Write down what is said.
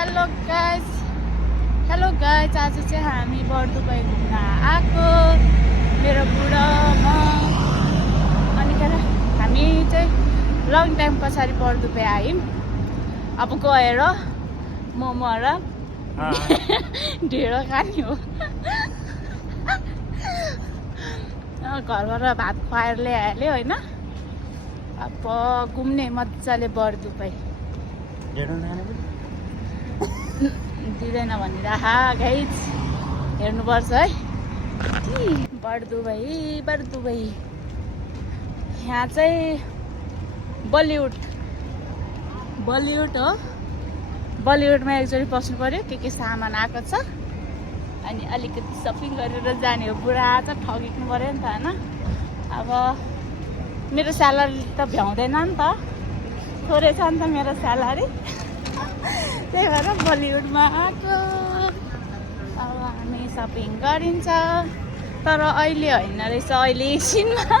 Hello guys आज चाहिँ हामी बर्दुबाई घुम्न आएको मेरो बुढो म अनिखेर हामी चाहिँ लङ टाइम पछाडि बर्दुबाई आयौँ। अब गएर मोमो र ढेँडो खाने हो। घरबाट भात खुवाएर ल्याइहाल्यो होइन। अब घुम्ने मजाले बर्दुबाई दिँदैन भनेर गाइज हेर्नुपर्छ है। बर्दुबाई यहाँ चाहिँ बलिउड हो। बलिउडमा एकचोटि बस्नु पर्यो, के सामान आएको छ अनि अलिकति सपिङ गरेर जाने हो। बुढा छ ठगिनु पर्यो नि त होइन। अब मेरो स्यालेरी त भ्याउँदैन नि त, थोरै छ नि त मेरो स्यालेरी। त्यही भएर बलिउडमा आएको। अब हामी सपिङ गरिन्छ, तर अहिले होइन रहेछ, अहिले एकछिनमा